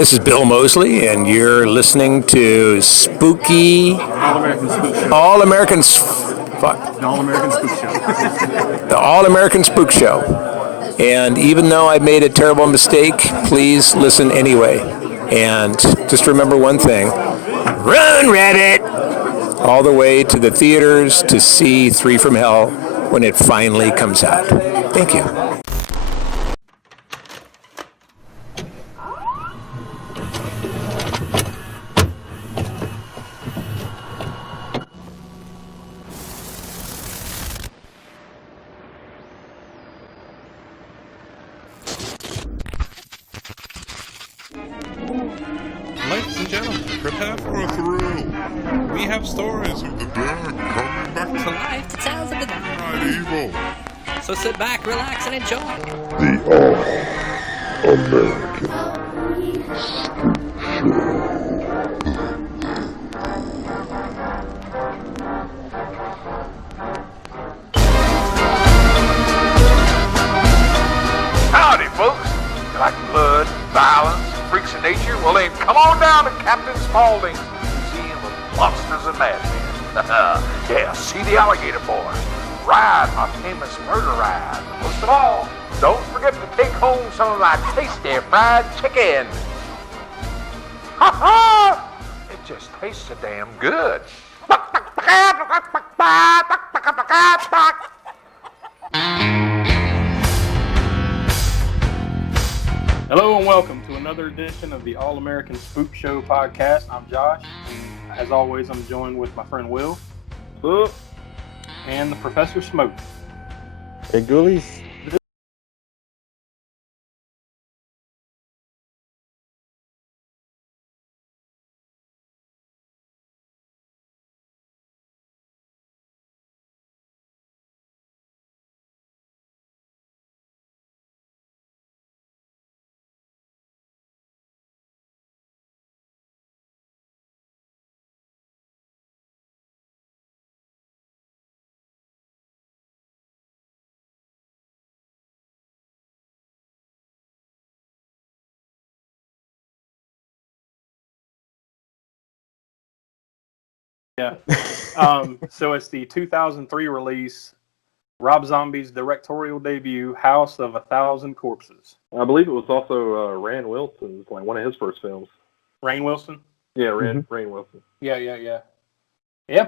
This is Bill Mosley, and you're listening to Spooky All-American Spook Show. All American. The All-American Spook Show. The All American Spook Show. And even though I made a terrible mistake, please listen anyway. And just remember one thing: run, Rabbit! All the way to the theaters to see Three from Hell when it finally comes out. Thank you. Ladies and gentlemen, prepare for a thrill. We have stories of the dead coming back to life to tales of the night evil. So sit back, relax, and enjoy. The All-American Spook Show. Howdy, folks. You like blood, violence, freaks of nature? Well, then come on down to Captain Spaulding's Museum of Monsters and Madmen. Yeah, see the alligator boy. Ride my famous murder ride. Most of all, don't forget to take home some of my tasty fried chicken. Ha ha! It just tastes so damn good. Hello and welcome to another edition of the All-American Spook Show podcast. I'm Josh. As always, I'm joined with my friend Will. Look. And the Professor Smoke. Hey, Ghoulies. Yeah. So it's the 2003 release, Rob Zombie's directorial debut, House of a Thousand Corpses. I believe it was also Rand Wilson's, like one of his first films. Rainn Wilson? Yeah, Rand Wilson. Yeah,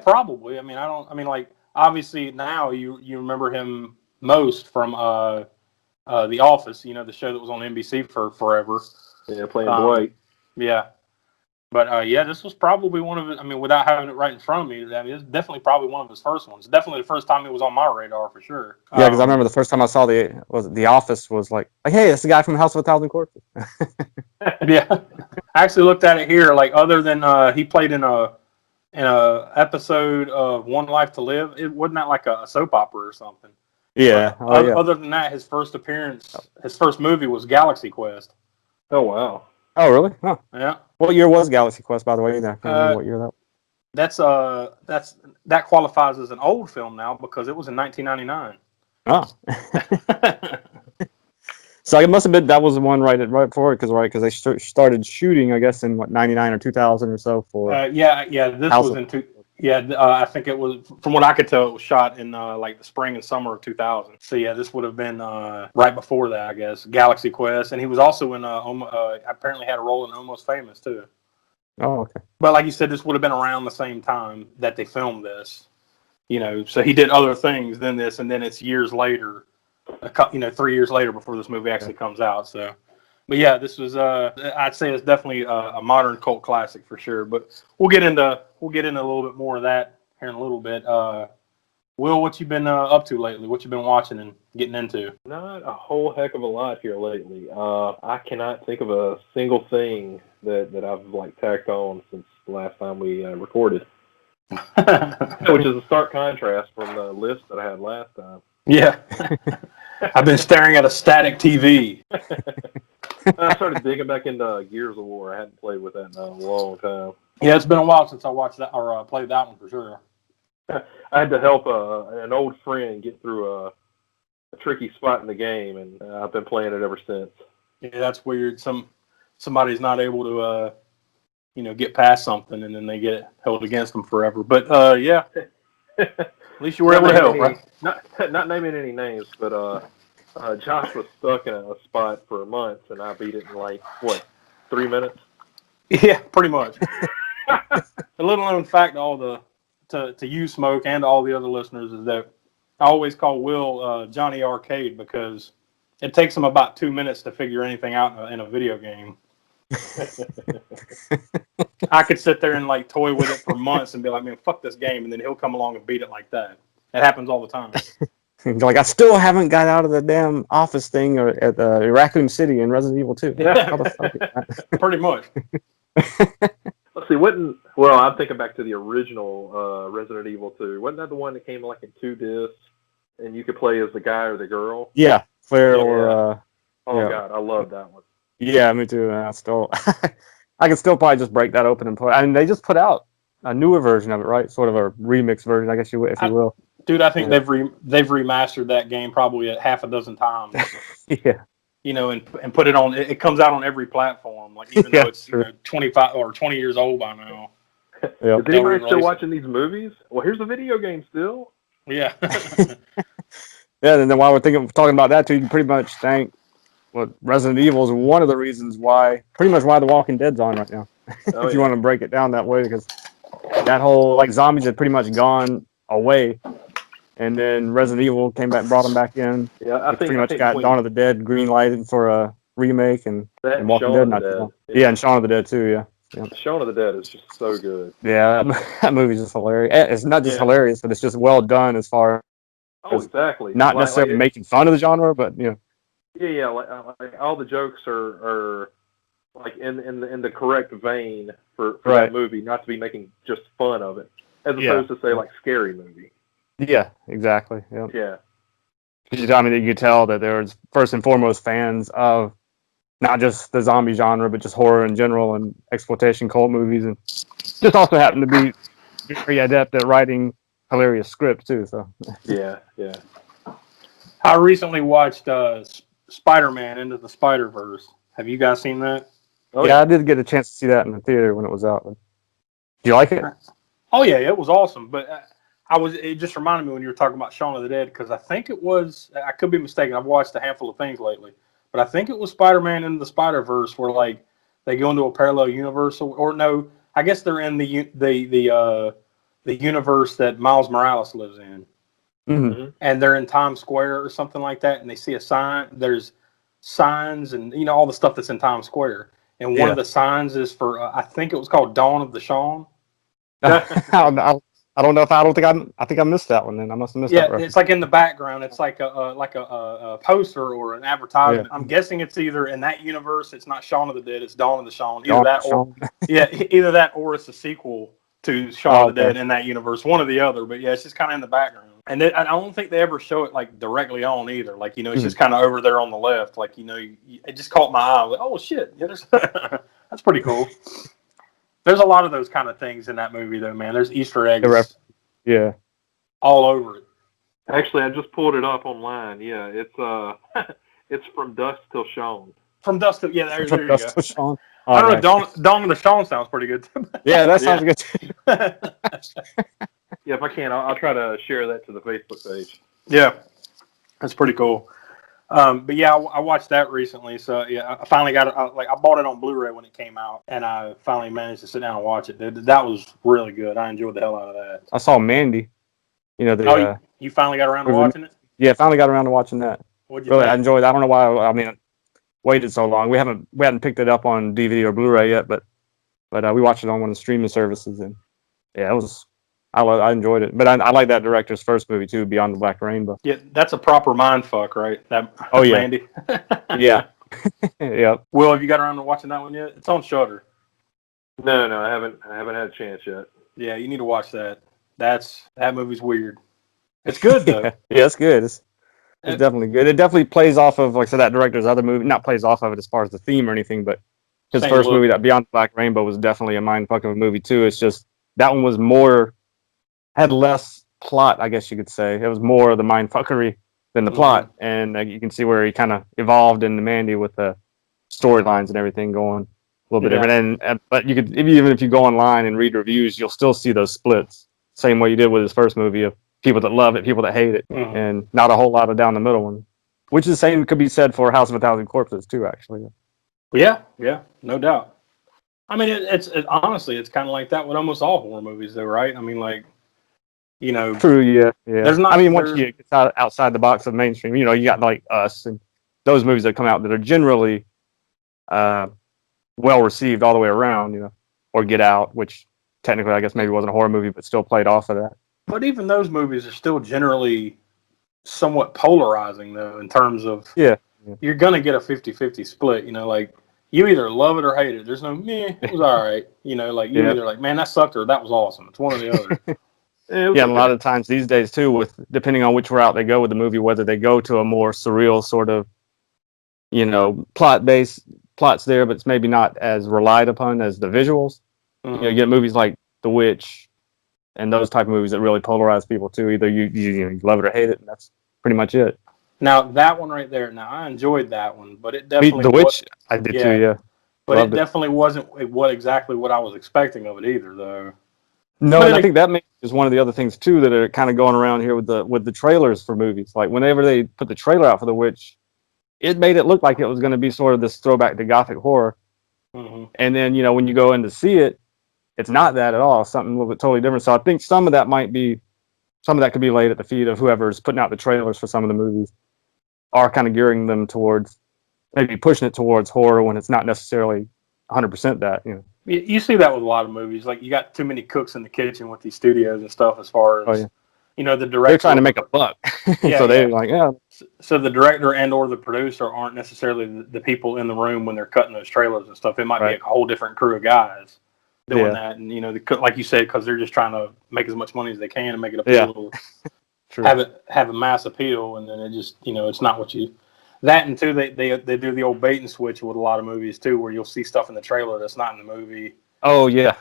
probably. Like, obviously now you remember him most from The Office, the show that was on NBC for forever. Yeah, playing Dwight. Yeah. But, this was probably one of it. Without having it right in front of me, it's definitely probably one of his first ones. Definitely the first time it was on my radar for sure. Yeah, because I remember the first time I saw The Office was like, hey, it's the guy from House of a Thousand Corpses. Yeah. I actually looked at it here, like, other than he played in a episode of One Life to Live. It wasn't that like a soap opera or something. Yeah. Other than that, his first movie was Galaxy Quest. Oh, wow. Oh, really? Huh. Yeah. What year was Galaxy Quest, by the way? I can't remember what year that was. That qualifies as an old film now because it was in 1999. Oh. So it must have been, that was the one right before it, because they started shooting, I guess, in 99 or 2000 or so for. This House was in I think it was, from what I could tell, it was shot in like the spring and summer of 2000. So yeah, this would have been right before that, I guess. Galaxy Quest, and he was also in apparently had a role in Almost Famous too. Oh, okay. But like you said, this would have been around the same time that they filmed this. So he did other things than this, and then it's years later, 3 years later before this movie actually comes out. So. But yeah, this was I'd say it's definitely a modern cult classic for sure. But we'll get into a little bit more of that here in a little bit. Will, what you been up to lately? What you been watching and getting into? Not a whole heck of a lot here lately. I cannot think of a single thing that I've like tacked on since the last time we recorded. Which is a stark contrast from the list that I had last time. Yeah. I've been staring at a static TV. I started digging back into Gears of War. I hadn't played with that in a long time. Yeah, it's been a while since I watched that or played that one for sure. I had to help an old friend get through a tricky spot in the game, and I've been playing it ever since. Yeah, that's weird. Some somebody's not able to get past something, and then they get held against them forever. But yeah, at least you were able to help, right? Not naming any names, but Josh was stuck in a spot for months, and I beat it in like 3 minutes. Yeah, pretty much. A little known fact to you, Smoke, and to all the other listeners is that I always call Will Johnny Arcade because it takes him about 2 minutes to figure anything out in a video game. I could sit there and like toy with it for months and be like, man, fuck this game, and then he'll come along and beat it like that. It happens all the time. Like, I still haven't got out of the damn office thing or at Raccoon City in Resident Evil 2. How the fuck is that? Pretty much. Let's see, I'm thinking back to the original Resident Evil 2. Wasn't that the one that came like in 2 discs, and you could play as the guy or the girl? Yeah, Claire Yeah. or... God, I love that one. Yeah, me too. I still... I can still probably just break that open and play. I mean, they just put out a newer version of it, right? Sort of a remix version, I guess if you will. Dude, I think they've remastered that game probably a half a dozen times. Yeah. And put it on. It comes out on every platform, like even though it's 25 or 20 years old by now. Yep. Is anybody still watching these movies? Well, here's a video game still. Yeah. Yeah, and then while we're talking about that too, you can pretty much thank Resident Evil is one of the reasons why The Walking Dead's on right now. If you want to break it down that way, because that whole zombies had pretty much gone away. And then Resident Evil came back, brought them back in. Yeah, I think pretty much got Dawn of the Dead green lighted for a remake, and Walking Dead not too long. Yeah, and Shaun of the Dead too. Yeah. Shaun of the Dead is just so good. Yeah, that movie's just hilarious. It's not just hilarious, but it's just well done as far as exactly. Not necessarily making fun of the genre, but Yeah, like all the jokes are like in the correct vein for that movie, not to be making just fun of it, as opposed to say like Scary Movie. Yeah, exactly. Yep. Yeah. I mean, you could tell that there was first and foremost fans of not just the zombie genre, but just horror in general and exploitation cult movies, and just also happened to be very adept at writing hilarious scripts too. So. Yeah. I recently watched Spider-Man Into the Spider-Verse. Have you guys seen that? Oh, yeah, I did get a chance to see that in the theater when it was out. Did you like it? Oh yeah, it was awesome. But it just reminded me when you were talking about Shaun of the Dead, because I think it was, I could be mistaken. I've watched a handful of things lately, but I think it was Spider-Man Into the Spider-Verse where like they go into a parallel universe, or no, I guess they're in the universe that Miles Morales lives in. Mm-hmm. And they're in Times Square or something like that, and they see a sign. There's signs and all the stuff that's in Times Square, and one of the signs is for I think it was called Dawn of the Shaun. I think I missed that one. Then I must have missed that. Yeah, it's like in the background. It's like a poster or an advertisement. Yeah. I'm guessing it's either in that universe. It's not Shaun of the Dead. It's Dawn of the Shaun. Either that or it's a sequel to Shaun of the Dead in that universe. One or the other. But yeah, it's just kind of in the background. And I don't think they ever show it like directly on either. Like it's just kind of over there on the left. Like it just caught my eye. Like, oh shit, yeah, that's pretty cool. There's a lot of those kind of things in that movie, though, man. There's Easter eggs, all over it. Actually, I just pulled it up online. Yeah, it's it's From Dusk Till Shaun. From Dusk Till there you go. Till Shaun. I don't know. Dawn of the Shaun sounds pretty good. Yeah, that sounds good too. Yeah, if I can, I'll try to share that to the Facebook page. Yeah, that's pretty cool. But yeah, I watched that recently. So yeah, I finally got it. I bought it on Blu-ray when it came out, and I finally managed to sit down and watch it. That was really good. I enjoyed the hell out of that. I saw Mandy. You finally got around to watching it? Yeah, finally got around to watching that. What'd you think? I enjoyed it. I don't know why. I mean, waited so long. We hadn't picked it up on DVD or Blu-ray yet, but we watched it on one of the streaming services, and yeah, it was. I enjoyed it, but I like that director's first movie too, Beyond the Black Rainbow. Yeah, that's a proper mind fuck, right? Mandy. Yeah. Yeah. Will, have you got around to watching that one yet? It's on Shudder. No, I haven't had a chance yet. Yeah, you need to watch that. That movie's weird. It's good though. Yeah, it's good. It's definitely good. It definitely plays off of that director's other movie. Not plays off of it as far as the theme or anything, but his first movie, that Beyond the Black Rainbow, was definitely a mind fucking movie too. It's just that one was had less plot, I guess you could say. It was more of the mind fuckery than the plot, and you can see where he kind of evolved into Mandy with the storylines and everything going a little bit Yeah. different. But you could, even if you go online and read reviews, you'll still see those splits. Same way you did with his first movie of people that love it, people that hate it, Mhm. and not a whole lot of down the middle one. Which is the same could be said for House of a Thousand Corpses too, actually. Yeah, no doubt. I mean, it's honestly, it's kind of like that with almost all horror movies, though, right? I mean, like, True, yeah. there's not. I mean, once there's, you get outside the box of mainstream, you got like Us and those movies that come out that are generally well received all the way around, or Get Out, which technically I guess maybe wasn't a horror movie, but still played off of that. But even those movies are still generally somewhat polarizing, though, in terms of Yeah. you're gonna get a 50-50 split. Like you either love it or hate it. There's no meh. It was all right. Like you either like, man, that sucked, or that was awesome. It's one or the other. Yeah, and a lot of times these days too, with depending on which route they go with the movie, whether they go to a more surreal sort of, plots there, but it's maybe not as relied upon as the visuals. Mhm. You get movies like The Witch and those type of movies that really polarize people too. Either you love it or hate it, and that's pretty much it. Now that one right there. Now I enjoyed that one, but it definitely The Witch, I did too. Yeah, but loved it definitely wasn't exactly what I was expecting of it either, though. No, But and I think that is one of the other things too that are kind of going around here with the trailers for movies. Like whenever they put the trailer out for The Witch, it made it look like it was going to be sort of this throwback to Gothic horror. Mhm. And then when you go in to see it, it's not that at all. Something a little bit totally different. So I think some of that could be laid at the feet of whoever's putting out the trailers for some of the movies, are kind of gearing them towards maybe pushing it towards horror when it's not necessarily 100% that. You see that with a lot of movies. Like you got too many cooks in the kitchen with these studios and stuff. As far as the director, they're trying to make a buck, so they're like, So the director and or the producer aren't necessarily the people in the room when they're cutting those trailers and stuff. It might be a whole different crew of guys doing that, and like you said, because they're just trying to make as much money as they can and make it appeal True. have a mass appeal, and then it just it's not what you. That and two, they do the old bait and switch with a lot of movies too, where you'll see stuff in the trailer that's not in the movie. Oh yeah,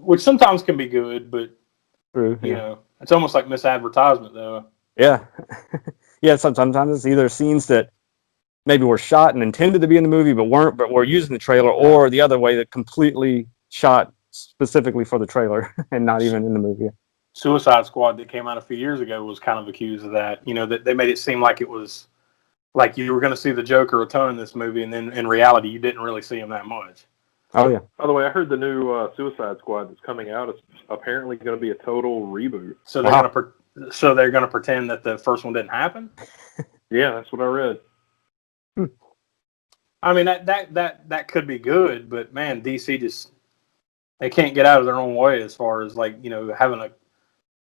which sometimes can be good, but true. It's almost like misadvertisement though. Yeah, yeah. Sometimes it's either scenes that maybe were shot and intended to be in the movie, but weren't, but were used in the trailer, or the other way, that completely shot specifically for the trailer and not even in the movie. Suicide Squad that came out a few years ago was kind of accused of that. That they made it seem like it was like you were going to see the Joker a ton in this movie, and then in reality, you didn't really see him that much. Oh yeah. By the way, I heard the new Suicide Squad that's coming out is apparently going to be a total reboot. So they're going to pretend that the first one didn't happen. Yeah, that's what I read. I mean that could be good, but man, DC just they can't get out of their own way as far as having a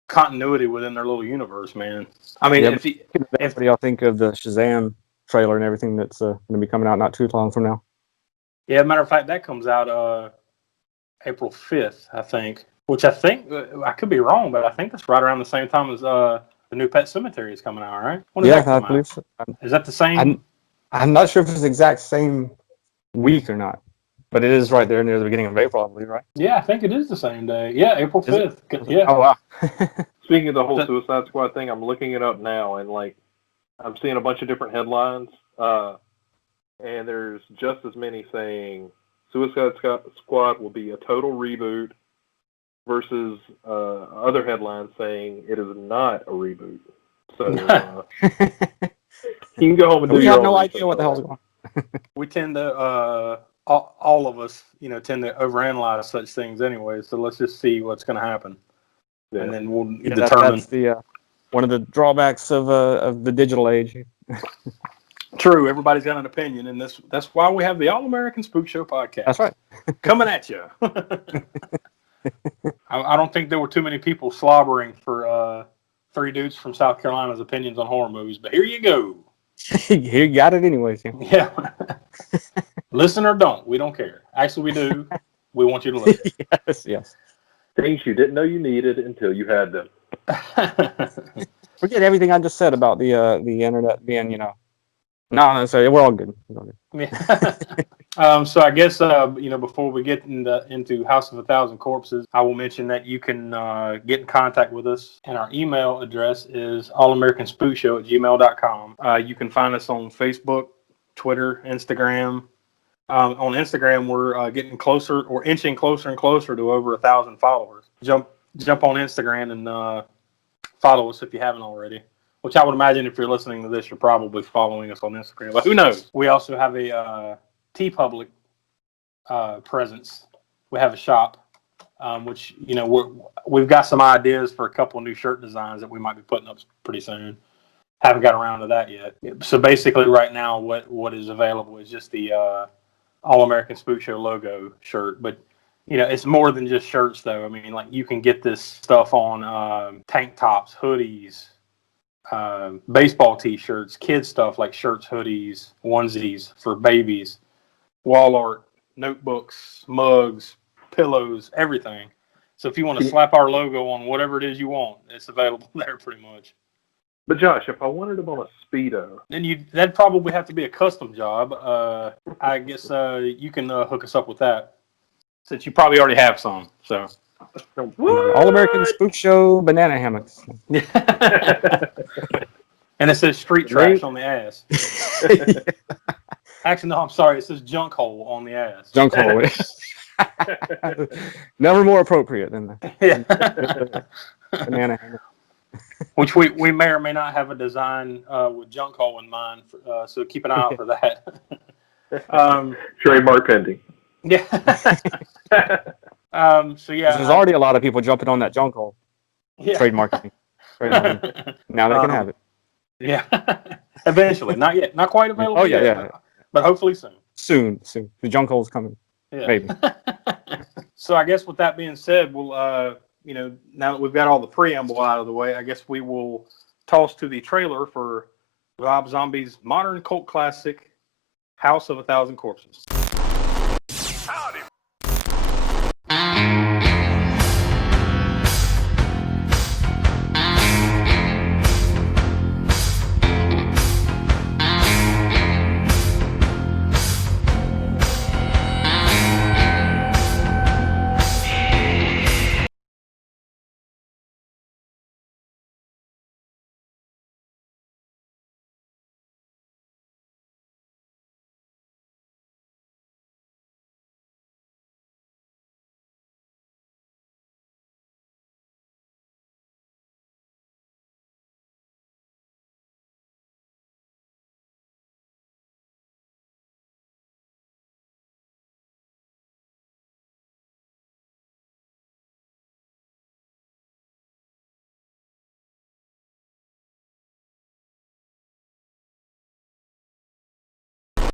continuity within their little universe, man. I mean, what do y'all think of the Shazam trailer and everything that's going to be coming out not too long from now? Yeah, matter of fact, that comes out April 5th, I think. Which I think I could be wrong, but I think that's right around the same time as the new Pet Sematary is coming out, right? When does that come I believe so. Is that the same? I'm not sure if it's the exact same week or not, but it is right there near the beginning of April, I believe, right? Yeah, I think it is the same day. Yeah, April 5th. Yeah. Oh wow. Speaking of the whole Suicide Squad thing, I'm looking it up now, and I'm seeing a bunch of different headlines, and there's just as many saying Suicide Squad will be a total reboot versus other headlines saying it is not a reboot. So you can go home and do. We have no idea what the hell's going on. We tend to all of us, tend to overanalyze such things anyway. So let's just see what's going to happen, and then we'll determine. That's the one of the drawbacks of the digital age. True, everybody's got an opinion, and that's why we have the All American Spook Show podcast. That's right, coming at you. I don't think there were too many people slobbering for three dudes from South Carolina's opinions on horror movies, but here you go. You got it anyways. Yeah. Listen or don't. We don't care. Actually, we do. We want you to listen. Yes. Things you didn't know you needed until you had them. Forget everything I just said about the internet being, no, sorry, we're all good. Yeah. So I guess before we get into House of a Thousand Corpses, I will mention that you can get in contact with us, and our email address is allamericanspookshow@gmail.com. You can find us on Facebook, Twitter, Instagram, On Instagram, we're getting closer, or inching closer and closer to over 1,000 followers. Jump on Instagram and follow us if you haven't already. Which I would imagine if you're listening to this, you're probably following us on Instagram. But who knows? We also have a TeePublic presence. We have a shop, which we've got some ideas for a couple of new shirt designs that we might be putting up pretty soon. Haven't got around to that yet. So basically, right now, what is available is just the All American Spook Show logo shirt. But it's more than just shirts, though. I mean, like you can get this stuff on tank tops, hoodies, baseball T-shirts, kids stuff like shirts, hoodies, onesies for babies, wall art, notebooks, mugs, pillows, everything. So if you want to slap our logo on whatever it is you want, it's available there pretty much. But Josh, if I wanted them on a Speedo, Then that'd probably have to be a custom job. I guess you can hook us up with that, since you probably already have some. So All American Spook Show banana hammocks. And it says street trash on the ass. Actually, no, I'm sorry. It says junk hole on the ass. Junk hole. Never more appropriate than the banana hammock. Which we may or may not have a design with junk hole in mind, so keep an eye out for that. trademark pending. Yeah. So yeah, There's already a lot of people jumping on that junk hole. yeah. Trademarking. Now they can have it. Yeah. Eventually, not yet, not quite available. Oh yeah, yet, yeah. But hopefully soon. Soon. The junk hole's coming. Yeah. Maybe. So I guess with that being said, we'll now that we've got all the preamble out of the way, I guess we will toss to the trailer for Rob Zombie's modern cult classic, House of a Thousand Corpses.